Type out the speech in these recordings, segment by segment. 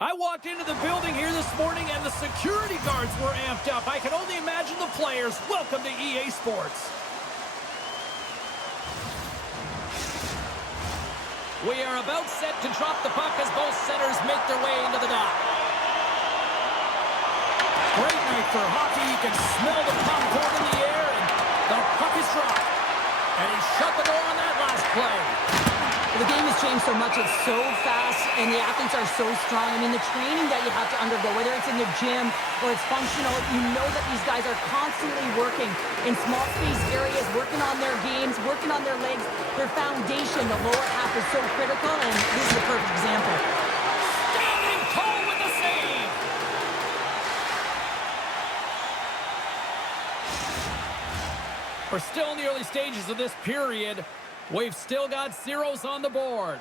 I walked into the building here this morning and the security guards were amped up. I can only imagine the players. Welcome to EA Sports. We are about set to drop the puck as both centers make their way into the dock. Great night for hockey. You can smell the popcorn in the air, and the puck is dropped. And he shut the door on that last play. The game has changed so much. It's so fast, and the athletes are so strong. I mean, the training that you have to undergo, whether it's in the gym or it's functional, you know that these guys are constantly working in small space areas, working on their games, working on their legs, their foundation. The lower half is so critical, and this is a perfect example. Standing tall with the save. We're still in the early stages of this period. We've still got zeros on the board.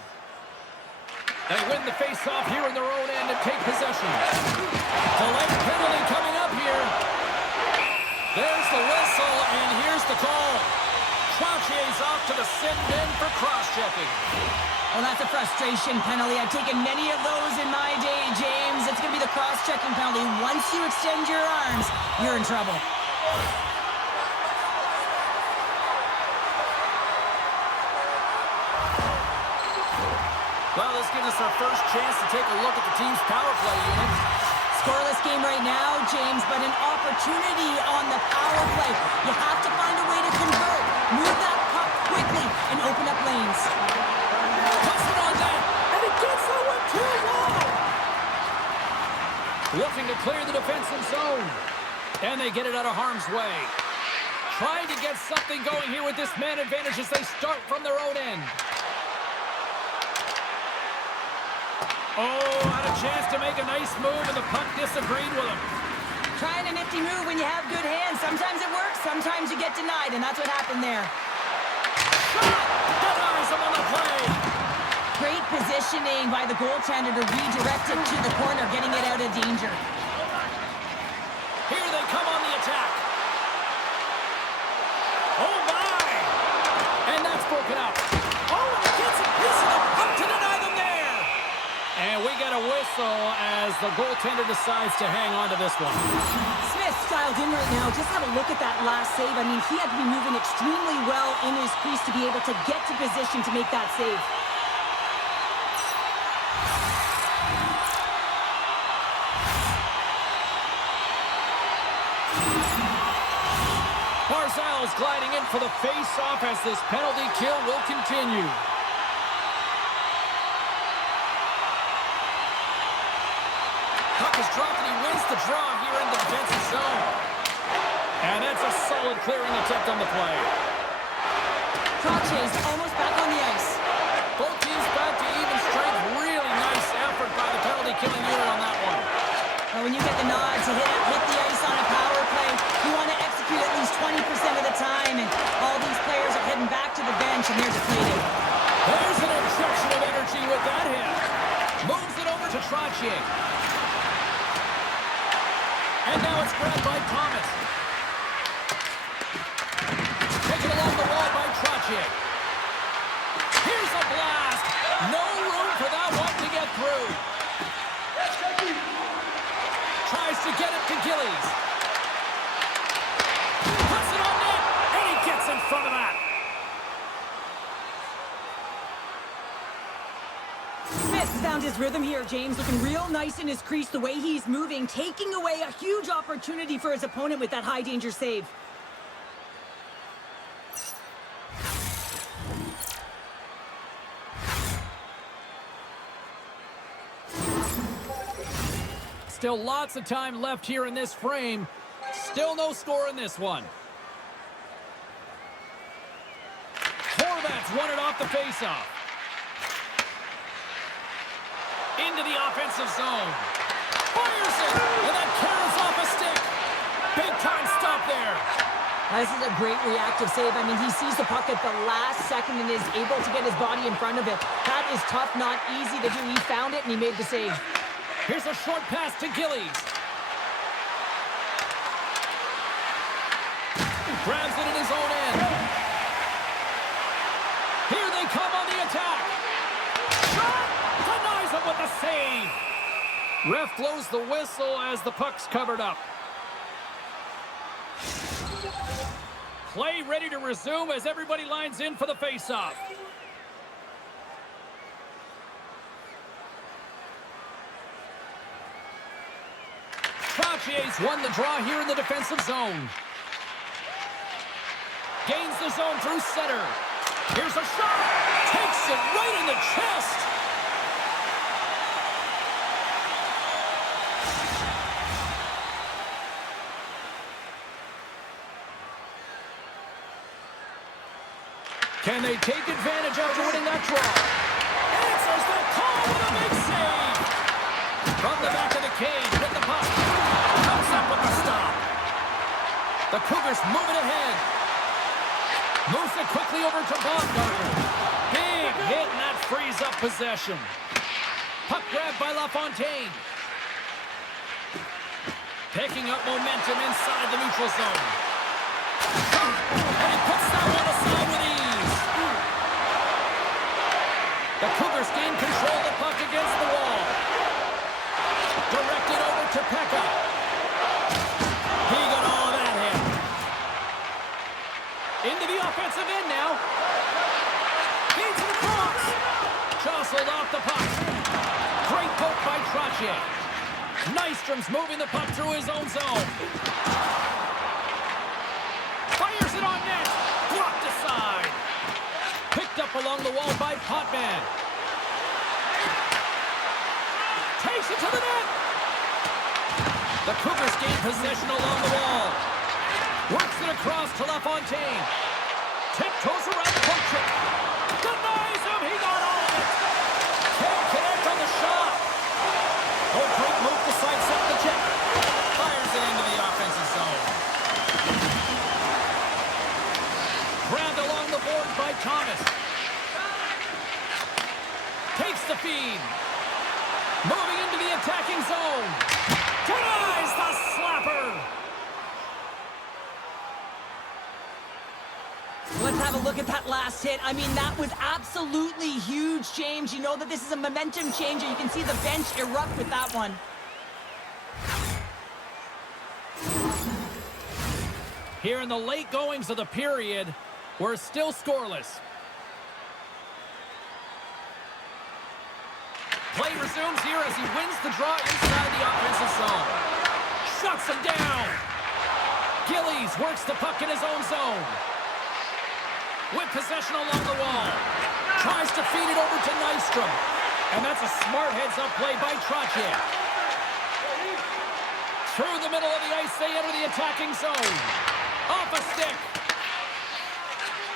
They win the face-off here in their own end and take possession. Delayed penalty coming up here. There's the whistle, and here's the call. Troutier's off to the sin bin for cross-checking. Well, that's a frustration penalty. I've taken many of those in my day, James. It's going to be the cross-checking penalty. Once you extend your arms, you're in trouble. Well, this gives us our first chance to take a look at the team's power play unit. Scoreless game right now, James, but an opportunity on the power play. You have to find a way to convert. Move that puck quickly and open up lanes. Puts it on that, and it gets that one too long. Looking to clear the defensive zone. And they get it out of harm's way. Trying to get something going here with this man advantage as they start from their own end. Oh, had a chance to make a nice move, and the puck disagreed with him. Trying a nifty move when you have good hands. Sometimes it works, sometimes you get denied, and that's what happened there. Shot! Denies him on the play. Great positioning by the goaltender to redirect it to the corner, getting it out of danger. Here they come on the attack. Oh, my! And that's broken up. Oh, and he gets a piece of the puck to deny them there. And we got a whistle as the goaltender decides to hang on to this one. Smith's dialed in right now. Just have a look at that last save. I mean, he had to be moving extremely well in his crease to be able to get to position to make that save. Barzal's gliding in for the face-off as this penalty kill will continue. Puck is dropped and he wins the draw here in the defensive zone. And that's a solid clearing attempt on the play. Troutier's almost back on the ice. Both teams back to even strength. Really nice effort by the penalty killing unit on that one. Well, when you get the nod to hit the ice on a power play, you want to execute at least 20% of the time, and all these players are heading back to the bench, and they're depleted. There's an injection of energy with that hit. Moves it over to Troutier. And now it's grabbed by Thomas. Taken along the wall by Troutier. Here's a blast. No room for that one to get through. Tries to get it to Gillies. Puts it on net, and he gets in front of that. Smith found his rhythm here, James, looking real nice in his crease, the way he's moving, taking away a huge opportunity for his opponent with that high-danger save. Still lots of time left here in this frame. Still no score in this one. Horvat's won it off the faceoff. Into the offensive zone. Fires it, and that carries off a stick. Big time stop there. This is a great reactive save. I mean, he sees the puck at the last second and is able to get his body in front of it. That is tough, not easy to do. He found it, and he made the save. Here's a short pass to Gillies. Grabs it in his own end. Here they come on the attack. Shot! Denies him with the save. Ref blows the whistle as the puck's covered up. Play ready to resume as everybody lines in for the faceoff. Trotier's won the draw here in the defensive zone. Gains the zone through center. Here's a shot. Takes it right in the chest. Can they take advantage after winning that draw? Answers the call with a big save. From the back of the cage, with the puck. Comes up with the stop. The Cougars moving ahead. Moves it quickly over to Baumgartner. Big hit, and that frees up possession. Puck grab by LaFontaine. Picking up momentum inside the neutral zone. And he puts that one aside with ease. The Cougars gain control of the puck against the wall. Directed over to Pekka. He got all of that hit. Into the offensive end now. Feeds it across. Jostled off the puck. Great poke by Trottier. Nystrom's moving the puck through his own zone. Fires it on net. Blocked aside. Picked up along the wall by Potvin. Takes it to the net. The Cougars gain possession along the wall. Works it across to LaFontaine. Tiptoes around the poke check. Denies him. He got all of it. Can't connect on the shot. Oh, great move to sidestep the check. Fires it into the offensive zone. Grabbed along the board by Thomas. Takes the feed. Moving into the attacking zone. Denies the slapper. Let's have a look at that last hit. I mean, that was absolutely huge, James. You know that this is a momentum changer. You can see the bench erupt with that one. Here in the late goings of the period, we're still scoreless. Play resumes here as he wins the draw inside the offensive zone. Shuts him down. Gillies works the puck in his own zone. With possession along the wall. Tries to feed it over to Nystrom. And that's a smart heads-up play by Trottier. Through the middle of the ice, they enter the attacking zone. Off a stick.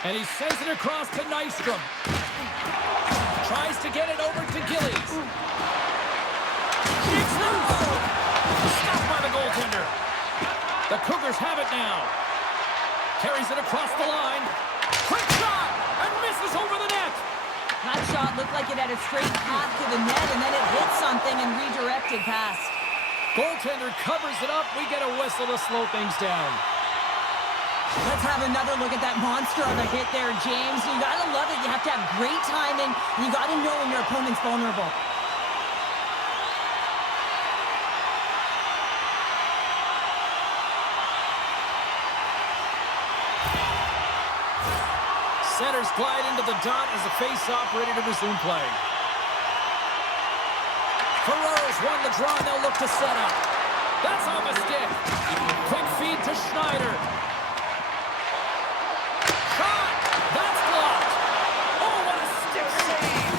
And he sends it across to Nystrom. Tries to get it over to Gillies. Shakes loose. Stopped by the goaltender. The Cougars have it now. Carries it across the line. Quick shot, and misses over the net. That shot looked like it had a straight path to the net, and then it hit something and redirected past. Goaltender covers it up. We get a whistle to slow things down. Let's have another look at that monster of a hit there, James. You gotta love it. You have to have great timing, and you gotta know when your opponent's vulnerable. Centers glide into the dot as the face-off ready to resume play. Ferraro's won the draw, and they'll look to set up. That's off a stick. Quick feed to Schneider. Shot! That's blocked. Oh, what a stick save.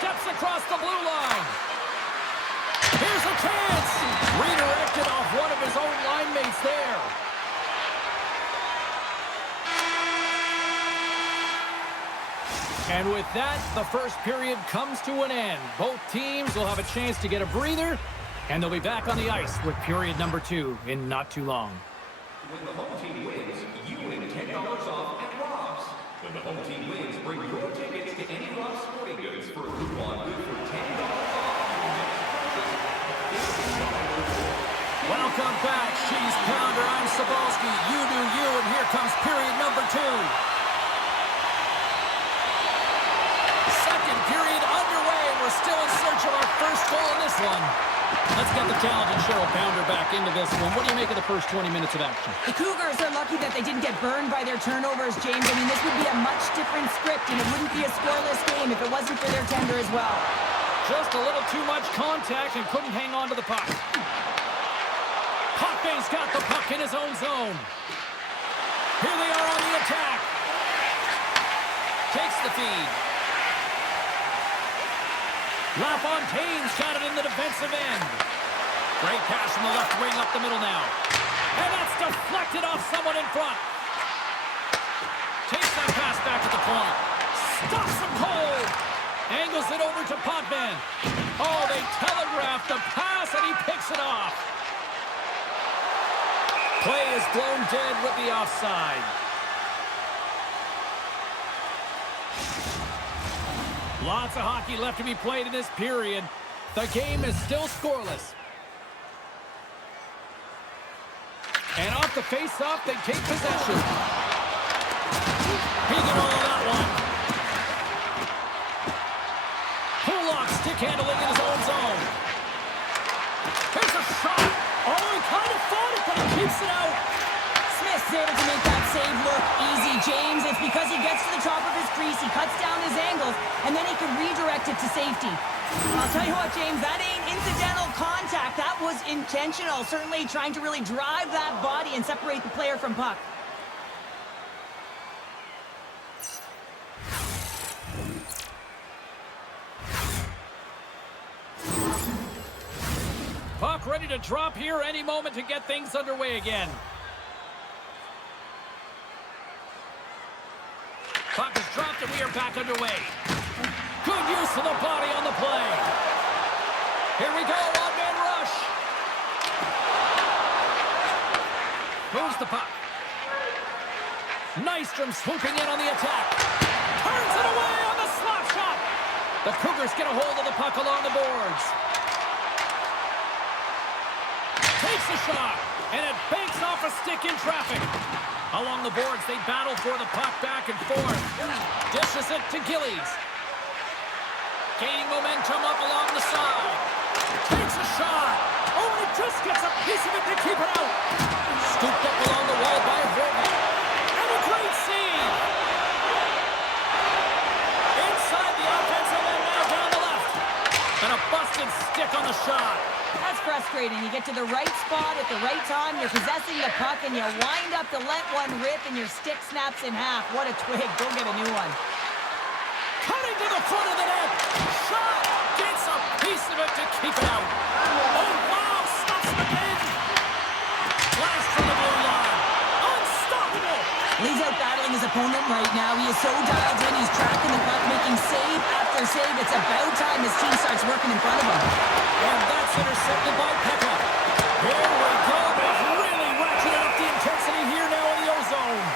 Steps across the blue line. Here's a chance. Redirected off one of his own line mates there. And with that, the first period comes to an end. Both teams will have a chance to get a breather, and they'll be back on the ice with period number 2 in not too long. When the home team wins, you win $10 off at Rob's. When the home team wins, bring your tickets to any Rob's Sporting Goods for a coupon good for $10 off. Welcome back, Cheese Pounder. I'm Sabalski. You do you, and here comes period number 2. Second period underway, and we're still in search of our first goal in this one. Let's get the talented Cheryl Pounder back into this one. What do you make of the first 20 minutes of action? The Cougars are lucky that they didn't get burned by their turnovers, James. I mean, this would be a much different script, and it wouldn't be a scoreless game if it wasn't for their tender as well. Just a little too much contact and couldn't hang on to the puck. Potvin's got the puck in his own zone. Here they are on the attack. Takes the feed. LaFontaine's got it in the defensive end. Great pass from the left wing up the middle now. And that's deflected off someone in front. Takes that pass back at the point. Stops him cold. Angles it over to Potvin. Oh, they telegraphed the pass and he picks it off. Play is blown dead with the offside. Lots of hockey left to be played in this period. The game is still scoreless. And off the face-off, they take possession. He can roll that one. Pulock stick handling in his own zone. Here's a shot. Oh, he kind of fought it, but he keeps it out. Smith's able to make that save look easy, James. It's because he gets to the top of his crease, he cuts down his angles, and then he can redirect it to safety. I'll tell you what, James, that ain't incidental contact. That was intentional, certainly trying to really drive that body and separate the player from puck. Puck ready to drop here any moment to get things underway again. Puck is dropped and we are back underway. Good use of the body on the play. Here we go, one-man rush. Moves the puck. Nystrom swooping in on the attack. Turns it away on the slap shot. The Cougars get a hold of the puck along the boards. Takes a shot, and it banks off a stick in traffic. Along the boards, they battle for the puck back and forth. Dishes it to Gillies. Gaining momentum up along the side. Takes a shot. Oh, and it just gets a piece of it to keep it out. Scooped up along the wall by Horton. And a great save. Inside the offensive end, now down the left. And a busted stick on the shot. That's frustrating. You get to the right spot at the right time, you're possessing the puck, and you wind up to let one rip, and your stick snaps in half. What a twig. Go get a new one. Cutting to the front of the net. Shot. Gets a piece of it to keep it out. Oh, wow. Stops the pin. Blast from the blue line. Unstoppable. He's out battling his opponent right now. He is so dialed in. He's tracking the puck, making save after save. It's about time his team starts working in front of him. And that's intercepted by Pekka. Here we go. They've really ratcheted up the intensity here now in the O-zone.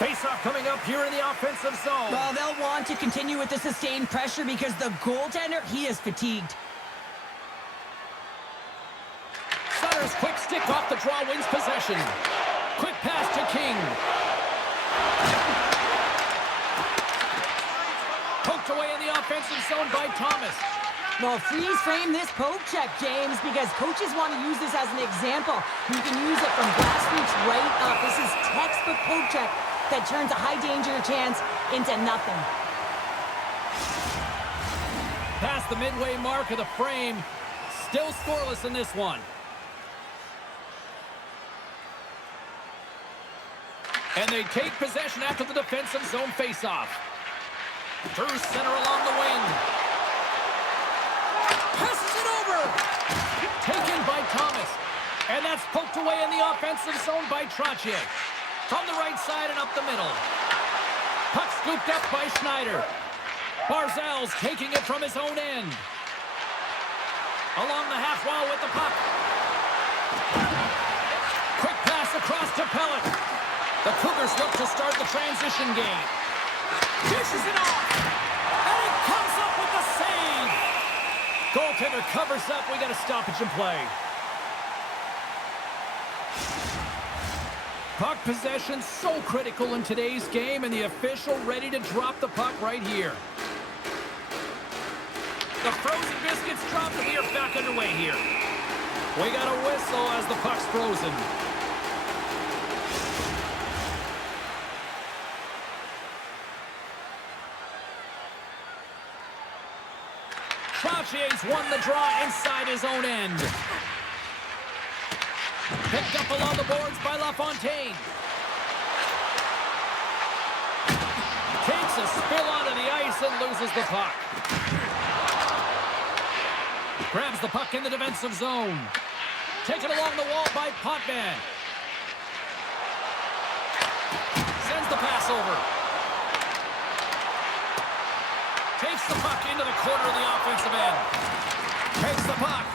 Face-off coming up here in the offensive zone. Well, they'll want to continue with the sustained pressure because the goaltender, he is fatigued. Sutter's quick stick off the draw wins possession. Quick pass to King. Poked away in the offensive zone by Thomas. Well, freeze frame this poke check, James, because coaches want to use this as an example. You can use it from grassroots right up. This is textbook poke check that turns a high danger chance into nothing. Past the midway mark of the frame. Still scoreless in this one. And they take possession after the defensive zone faceoff. Through center along the wing. Passes it over. Taken by Thomas. And that's poked away in the offensive zone by Trottier. From the right side and up the middle. Puck scooped up by Schneider. Barzal's taking it from his own end. Along the half wall with the puck. Quick pass across to Pellet. The Cougars look to start the transition game. Dishes it off. And it comes up with the save. Goaltender covers up. We got a stoppage in play. Puck possession so critical in today's game, and the official ready to drop the puck right here. The frozen biscuits dropped, and we are back underway here. We got a whistle as the puck's frozen. Trotier's won the draw inside his own end. Picked up along the boards by LaFontaine. Takes a spill onto the ice and loses the puck. Grabs the puck in the defensive zone. Taken along the wall by Potvin. Sends the pass over. Takes the puck into the corner of the offensive end. Takes the puck.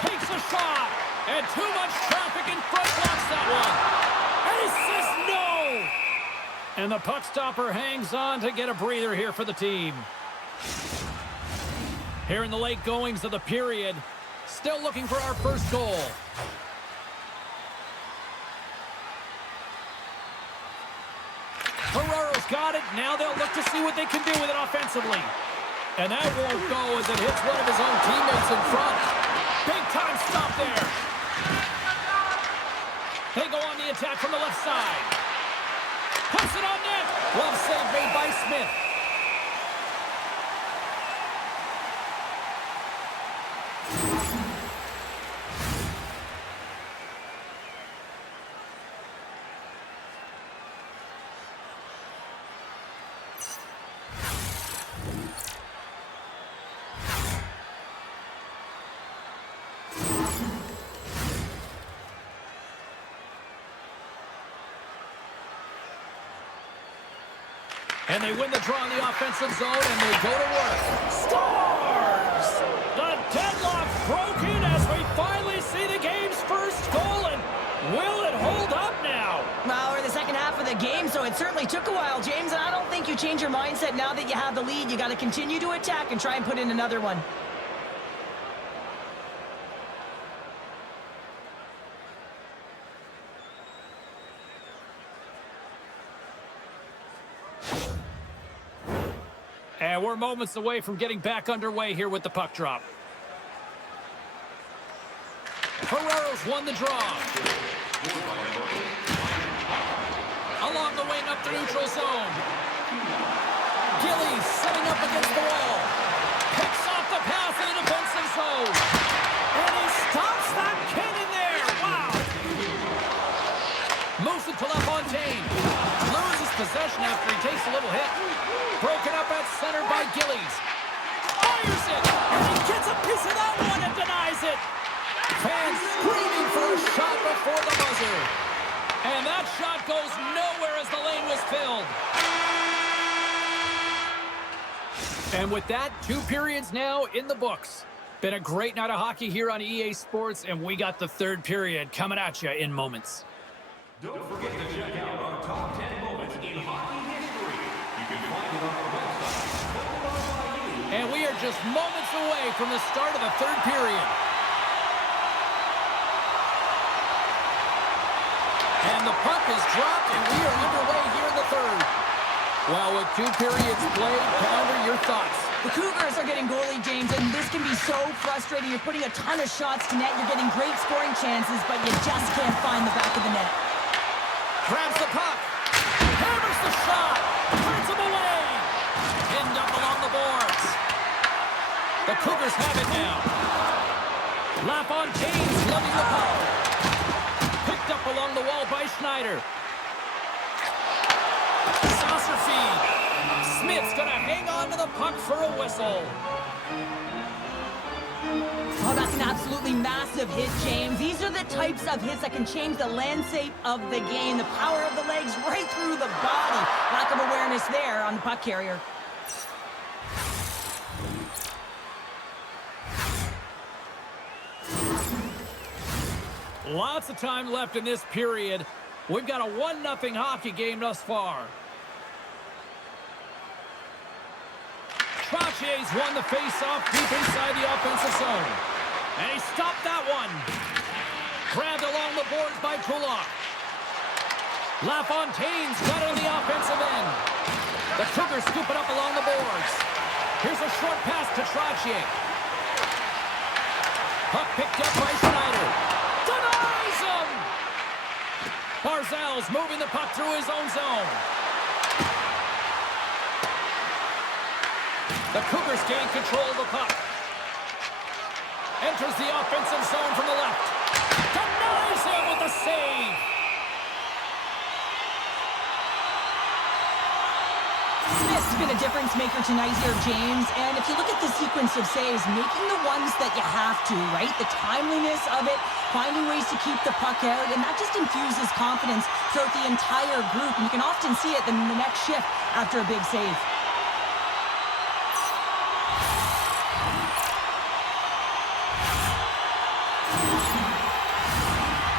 Takes a shot. And too much traffic in front blocks that one. And he says no. And the puck stopper hangs on to get a breather here for the team. Here in the late goings of the period, still looking for our first goal. Ferraro's got it. Now they'll look to see what they can do with it offensively. And that won't go as it hits one of his own teammates in front. Big time stop there. They go on the attack from the left side. Puts it on net. Glove save made by Smith. And they win the draw in the offensive zone, and they go to work. Scores! The deadlock broken as we finally see the game's first goal, and will it hold up now? Well, we're in the second half of the game, so it certainly took a while, James, and I don't think you change your mindset now that you have the lead. You got to continue to attack and try and put in another one. And we're moments away from getting back underway here with the puck drop. Ferraro's won the draw. Along the wing up the neutral zone. Gillies setting up against the wall. Picks off the pass in the defensive zone. And he stops that cannon there. Wow. Moves it to LaFontaine. Loses possession after he takes a little hit. Broken up at center by Gillies. Fires it! And he gets a piece of that one and denies it! Fans screaming for a shot before the buzzer. And that shot goes nowhere as the lane was filled. And with that, 2 periods now in the books. Been a great night of hockey here on EA Sports, and we got the 3rd period coming at you in moments. Don't forget to check out our top 10 moments in hockey history. You can find it on our website. And we are just moments away from the start of the 3rd period. And the puck is dropped, and we are underway here in the 3rd. Well, with 2 periods played, Pounder, your thoughts? The Cougars are getting goalie, James, and this can be so frustrating. You're putting a ton of shots to net. You're getting great scoring chances, but you just can't find the back of the net. Grabs the puck. Hammers the shot. Turns him away. Pinned up along the boards. The Cougars have it now. LaFontaine's loving the puck. Picked up along the wall by Schneider. Saucer feed. Smith's going to hang on to the puck for a whistle. Oh, that's an absolutely massive hit, James. These are the types of hits that can change the landscape of the game. The power of the legs right through the body. Lack of awareness there on the puck carrier. Lots of time left in this period. We've got a 1-0 hockey game thus far. Trotier's won the face-off deep inside the offensive zone. And he stopped that one. Grabbed along the boards by Kulak. LaFontaine's got it on the offensive end. The Cougars scoop it up along the boards. Here's a short pass to Trottier. Puck picked up by Schneider. Denies him! Barzal's moving the puck through his own zone. The Cougars gain control of the puck. Enters the offensive zone from the left. Denies him with the save. Smith's been a difference maker tonight here, James. And if you look at the sequence of saves, making the ones that you have to, right? The timeliness of it, finding ways to keep the puck out, and that just infuses confidence throughout the entire group. And you can often see it in the next shift after a big save.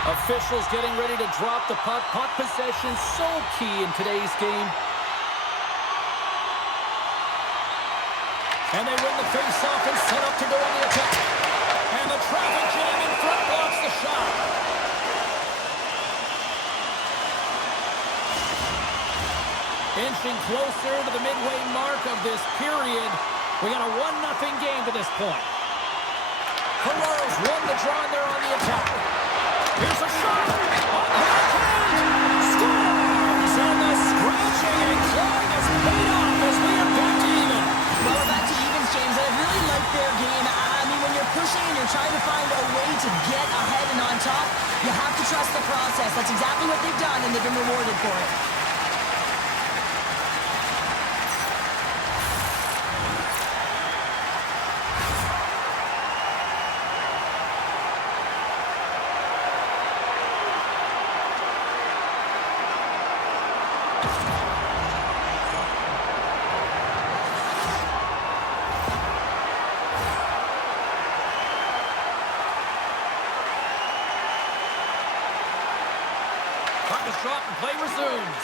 Officials getting ready to drop the puck. Puck possession so key in today's game. And they win the face-off and set up to go on the attack. And the traffic jam in front blocks the shot. Inching closer to the midway mark of this period. We got a 1-0 game to this point. Ferraro's won the draw and they're on the attack. Here's a shot. Scores! And the scratching and clawing is paid off as we are back to even. Well, we're back to evens, James. I really like their game. I mean, when you're pushing and you're trying to find a way to get ahead and on top, you have to trust the process. That's exactly what they've done, and they've been rewarded for it. Drop and play resumes.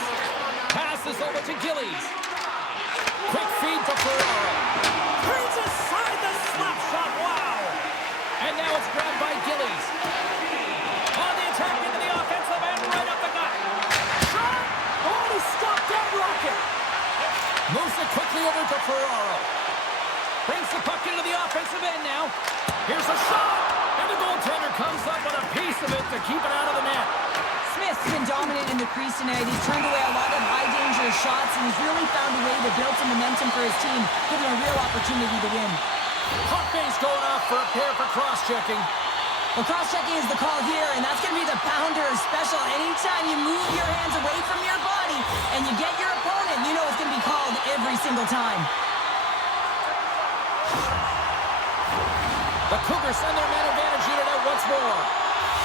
Passes over to Gillies. Quick feed to Ferraro. Brings aside the slap shot. Wow. And now it's grabbed by Gillies. On the attack into the offensive end, right up the gut. Shot. Oh, he stopped that rocket. Moves it quickly over to Ferraro. Brings the puck into the offensive end now. Here's a shot. And the goaltender comes up with a piece of it to keep it out of the net. Smith's been dominant in the crease tonight. He's turned away a lot of high-danger shots, and he's really found a way to build some momentum for his team, giving a real opportunity to win. Puckface going off for a pair for cross-checking. Well, cross-checking is the call here, and that's going to be the pounder special. Anytime you move your hands away from your body and you get your opponent, you know it's going to be called every single time. The Cougars send their man advantage unit out once more.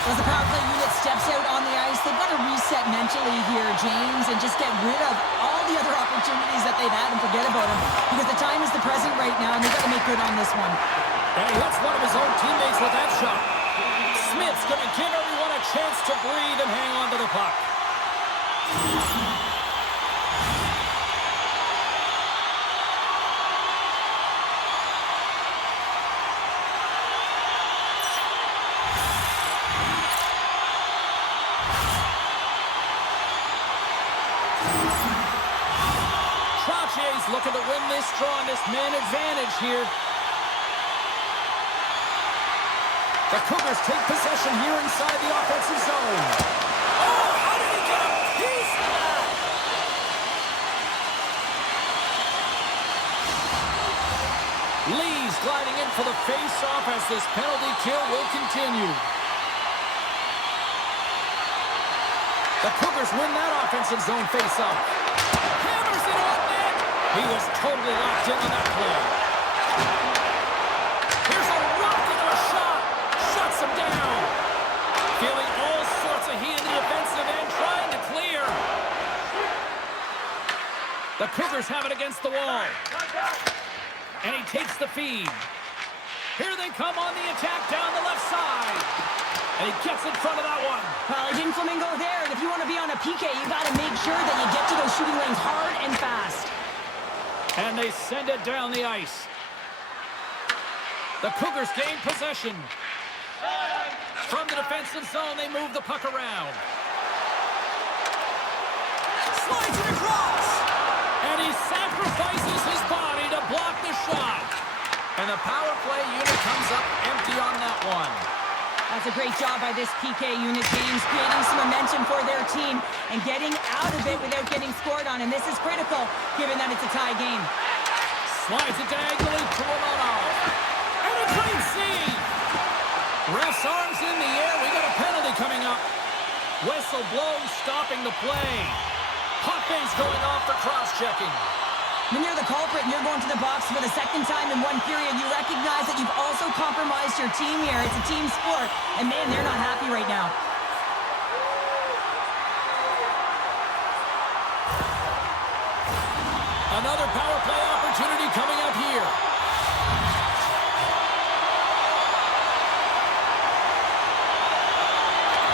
As the power play unit steps out on the ice, they've got to reset mentally here, James, and just get rid of all the other opportunities that they've had and forget about them. Because the time is the present right now, and they've got to make good on this one. And he hits one of his own teammates with that shot. Smith's going to give everyone a chance to breathe and hang on to the puck. Looking to win this draw on this man advantage here. The Cougars take possession here inside the offensive zone. Oh, how did he get a piece of that? Lee's gliding in for the face-off as this penalty kill will continue. The Cougars win that offensive zone face-off. Hammers it on net. He was totally locked in on that play. Here's a rocket of a shot. Shuts him down. Feeling all sorts of heat in the defensive end, trying to clear. The Cougars have it against the wall. And he takes the feed. Here they come on the attack down the left side. And he gets in front of that one. Well, he didn't flamingo there, and if you want to be on a PK, you got to make sure that you get to those shooting lanes hard and fast. And they send it down the ice. The Cougars gain possession. From the defensive zone, they move the puck around. Slides it across. And he sacrifices his body to block the shot. And the power play unit comes up empty on that one. That's a great job by this PK unit, James, creating some momentum for their team and getting out of it without getting scored on. And this is critical, given that it's a tie game. Slides it diagonally to Romanov. And a great save. Ref's arms in the air. We got a penalty coming up. Whistle blows, stopping the play. Hot face going off for cross-checking. When you're the culprit and you're going to the box for the second time in one period, you recognize that you've also compromised your team here. It's a team sport, and man, they're not happy right now. Another power play opportunity coming up here.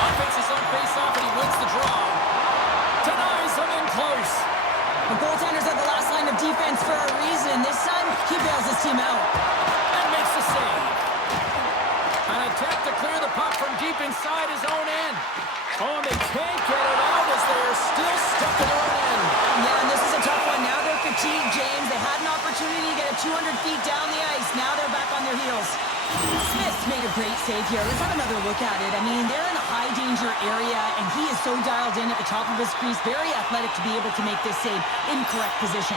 Offense is on face-off, and he wins the draw. Denies him in close. The goaltender's at the last line of defense for a reason. This time, he bails his team out. And makes the save. An attempt to clear the puck from deep inside his own end. Oh, and they can't get it out as they're still stuck in their own end. Yeah, and this is a tough one. Now they're fatigued, James. They had an opportunity to get it 200 feet down the ice. Now they're back on their heels. Smith made a great save here. Let's have another look at it. I mean, they're in a high-danger area, and he is so dialed in at the top of his crease. Very athletic to be able to make this save in correct position.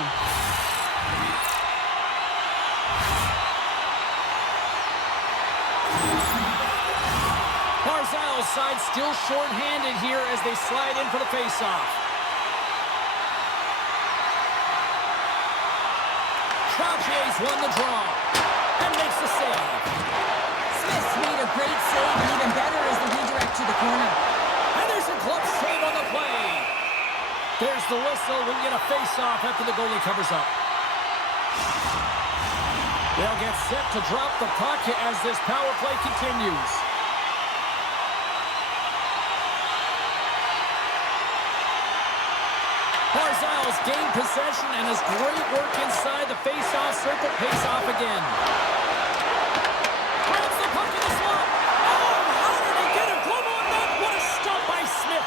Barzal's side still short-handed here as they slide in for the face-off. Troutier's won the draw and makes the save. Smith made a great save, and even better is the redirect to the corner. And there's a glove save on the play. There's the whistle. We'll get a face-off after the goalie covers up. They'll get set to drop the puck as this power play continues. Barzal's gained possession and has great work inside the face-off circle. Pays off again. Grabs the puck in the slot. Oh, how did he get a glove on that? What a stop by Smith.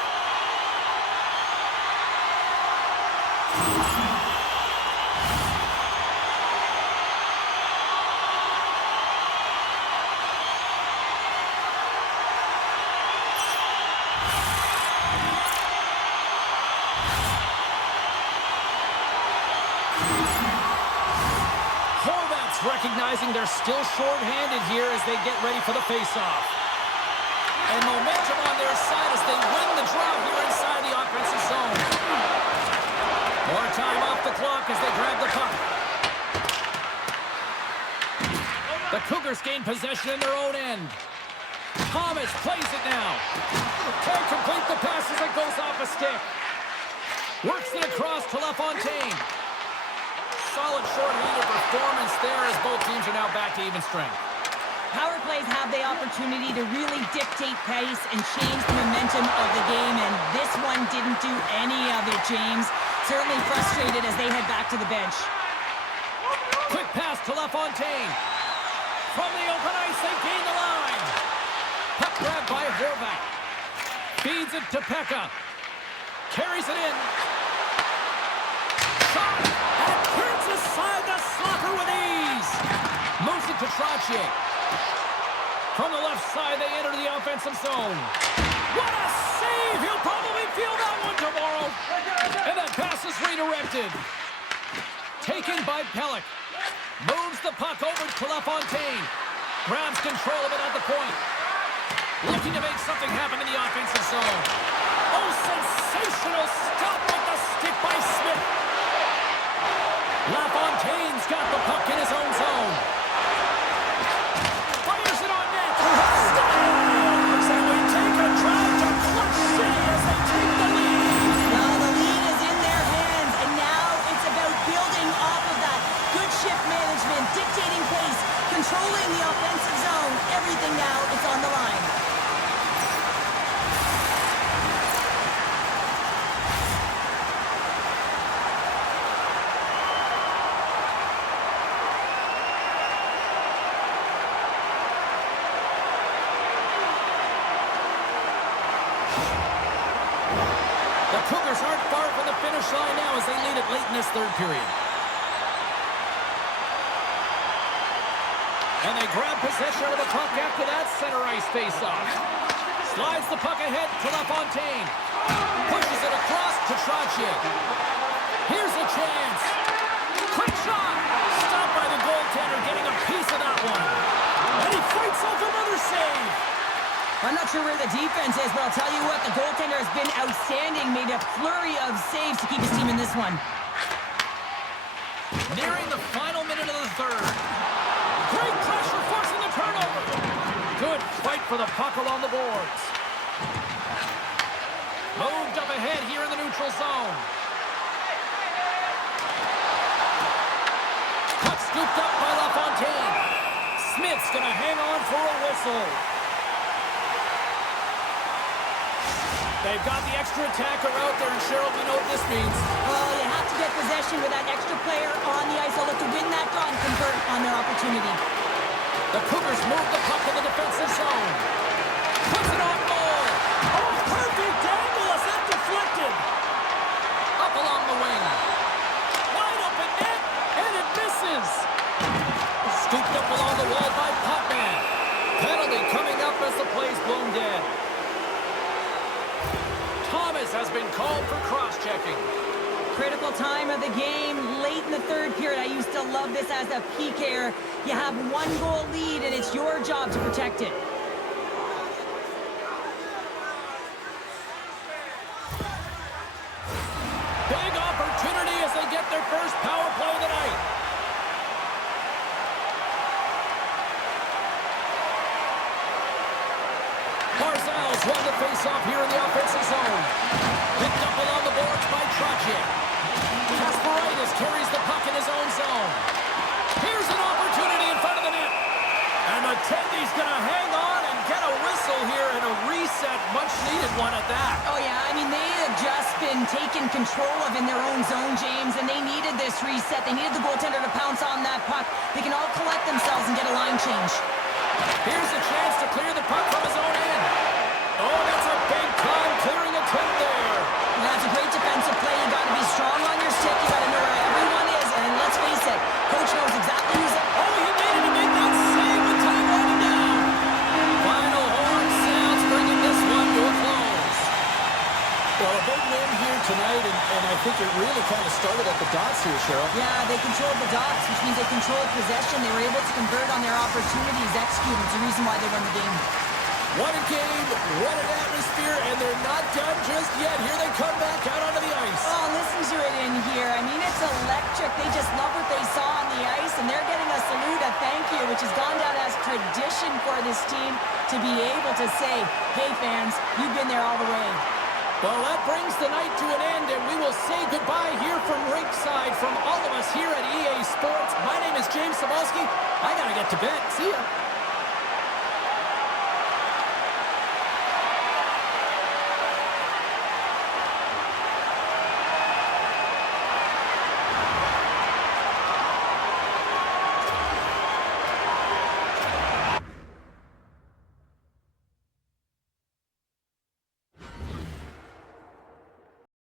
Recognizing they're still short-handed here as they get ready for the face-off. And momentum on their side as they win the draw here inside the offensive zone. More time off the clock as they grab the puck. The Cougars gain possession in their own end. Thomas plays it now. Can't complete the pass as it goes off a stick. Works it across to LaFontaine. Solid short-handed performance there as both teams are now back to even strength. Power plays have the opportunity to really dictate pace and change the momentum of the game, and this one didn't do any of it, James. Certainly frustrated as they head back to the bench. Quick pass to LaFontaine. From the open ice, they gain the line. Puck grab by Throwback. Feeds it to Pekka. Carries it in. Shot! And turns aside the slapper with ease. Moves it to Troutier. From the left side, they enter the offensive zone. What a save! He'll probably feel that one tomorrow. And that pass is redirected. Taken by Pellick. Moves the puck over to LaFontaine. Grabs control of it at the point. Looking to make something happen in the offensive zone. Oh, sensational stop with the stick by Smith. LaFontaine's got the puck in his own zone. Fires it on net. Stars! And we take a drive to Clutch City as they take the lead. Well, the lead is in their hands, and now it's about building off of that. Good shift management, dictating pace, controlling the offensive zone. Everything now is on the line. The Cougars aren't far from the finish line now as they lead it late in this third period. And they grab possession of the puck after that center ice face-off. Slides the puck ahead to LaFontaine. Pushes it across to Throwback. Here's a chance. Quick shot. Stopped by the goaltender, getting a piece of that one. And he fights off another save. I'm not sure where the defense is, but I'll tell you what, the goaltender has been outstanding. Made a flurry of saves to keep his team in this one. Nearing the final minute of the third. Great pressure, forcing the turnover. Good fight for the puck along the boards. Moved up ahead here in the neutral zone. Puck scooped up by LaFontaine. Smith's going to hang on for a whistle. They've got the extra attacker out there, and Cheryl, we know what this means. Well, you have to get possession with that extra player on the ice. They'll look to win that draw and convert on their opportunity. The Cougars move the puck in the defensive zone. Puts it on goal. Oh, perfect angle as that deflected. Up along the wing. Wide open net, and it misses. Scooped up along the wall by Putman. Penalty coming up as the play's blown dead. Thomas has been called for cross-checking. Critical time of the game, late in the third period. I used to love this as a PKer. You have one goal lead, and it's your job to protect it. Big opportunity as they get their first power play of the night. Barzal's won the face-off here in the offensive zone. Picked up along the boards by Throwback. Kasparaitis carries the puck in his own zone. Here's an opportunity in front of the net. And Mattendi's going to hang on and get a whistle here and a reset, much-needed one at that. Oh, yeah, I mean, they have just been taken control of in their own zone, James, and they needed this reset. They needed the goaltender to pounce on that puck. They can all collect themselves and get a line change. Here's a chance to clear the puck from his own end. Oh, that's a big-time clearing attempt there. That's a great defensive play. You got to be strong on your stick. You got to know where everyone is. And let's face it, coach knows exactly who's it. Oh, he made it to make that save with time running down. Final horn sounds, bringing this one to a close. Well, a big win here tonight, and I think it really kind of started at the dots here, Cheryl. Yeah, they controlled the dots, which means they controlled possession. They were able to convert on their opportunities, execute. It's the reason why they won the game. What a game, what an atmosphere, and they're not done just yet. Here they come back out onto the ice. Oh, listen to it in here. I mean, it's electric. They just love what they saw on the ice, and they're getting a salute, a thank you, which has gone down as tradition for this team to be able to say, hey, fans, you've been there all the way. Well, that brings the night to an end, and we will say goodbye here from Rinkside from all of us here at EA Sports. My name is James Cebulski. I got to get to bed. See ya.